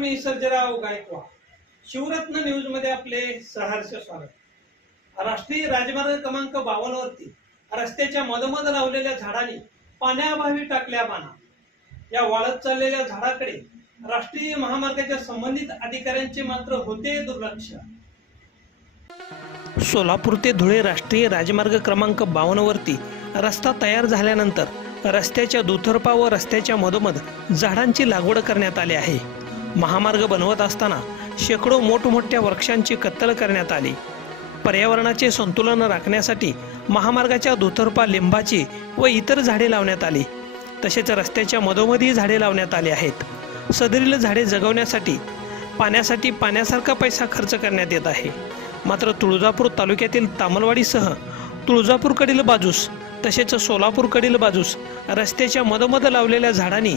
मी Sarjerao Gaikwad. Shivratna news मध्ये आपले सहर्ष स्वागत. राष्ट्रीय राजमार्ग क्रमांक 52 वरती रस्त्याच्या मधोमध लावलेल्या झाडांनी पाण्याअभावी टाकल्या बाणा. या वाळत चाललेल्या झाडाकडे राष्ट्रीय महामार्गाच्या संबंधित अधिकाऱ्यांचे मात्र होते दुर्लक्ष. सोलापूर ते धुळे राष्ट्रीय राजमार्ग क्रमांक 52 वरती रस्ता तयार झाल्यानंतर रस्त्याच्या दुतर्फा व रस्त्याच्या मधोमध झाडांची लागवड करण्यात आली आहे. महामार्ग बनवत असताना शेकडो मोठमोठ्या वृक्षांची कत्तल करण्यात आली. पर्यावरणाचे संतुलन राखण्यासाठी महामार्गाच्या दुतर्फा लिंबाची व इतर झाडे लावण्यात आली. तसेच रस्त्याच्या मधोमधही झाडे लावण्यात आली आहेत. सदरील झाडे जगवण्यासाठी पाण्यासाठी पाण्यासारखा पैसा खर्च करण्यात येत आहे. मात्र तुळजापूर तालुक्यातील तामलवाडीसह तुळजापूरकडील बाजूस तसेच सोलापूरकडील बाजूस रस्त्याच्या मधोमध लावलेल्या झाडांनी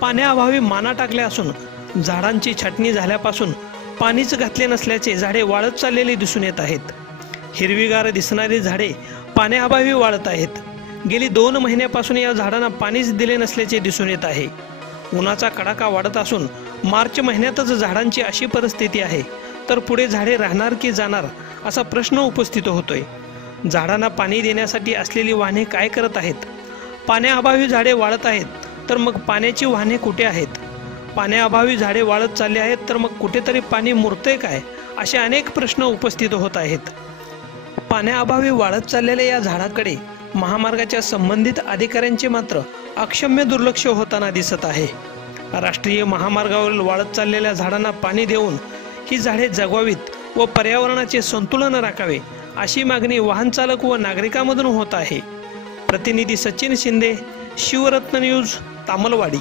पाण्याअभावी माना टाकल्या असून झाडांची छाटणी झाल्यापासून पाणीच घातले नसल्याचे झाडे वाळत चाललेले दिसून येत आहेत. हिरवीगार दिसणारी झाडे पाण्याअभावी वाळत आहेत. गेली 2 महिन्यापासून या झाडांना पाणीच दिले नसल्याचे दिसून येत आहे. उन्हाचा कडाका वाढत असून मार्च महिन्यातच झाडांची अशी परिस्थिती आहे तर पुढे झाडे राहणार की जाणार असा प्रश्न उपस्थित होतोय. झाडांना पाणी देण्यासाठी असलेली वाहने काय करत आहेत? पाण्याअभावी झाडे वाळत आहेत तर मग पाण्याची वाहने कुठे आहेत? पाण्याअभावी झाडे वाळत चालली आहेत तर मग कुठेतरी पाणी मुरतंय काय? असे अनेक प्रश्न उपस्थित होत आहेत. पाण्याअभावी वाळत चाललेल्या या झाडाकडे महामार्गाच्या संबंधित अधिकाऱ्यांचे मात्र अक्षम्य दुर्लक्ष होताना दिसत आहे. राष्ट्रीय महामार्गावरील वाळत चाललेल्या झाडांना पाणी देऊन ही झाडे जगवावीत व पर्यावरणाचे संतुलन राखावे अशी मागणी वाहन चालक व नागरिकांमधून होत आहे. प्रतिनिधी सचिन शिंदे, शिवरत्न न्यूज, तामलवाडी.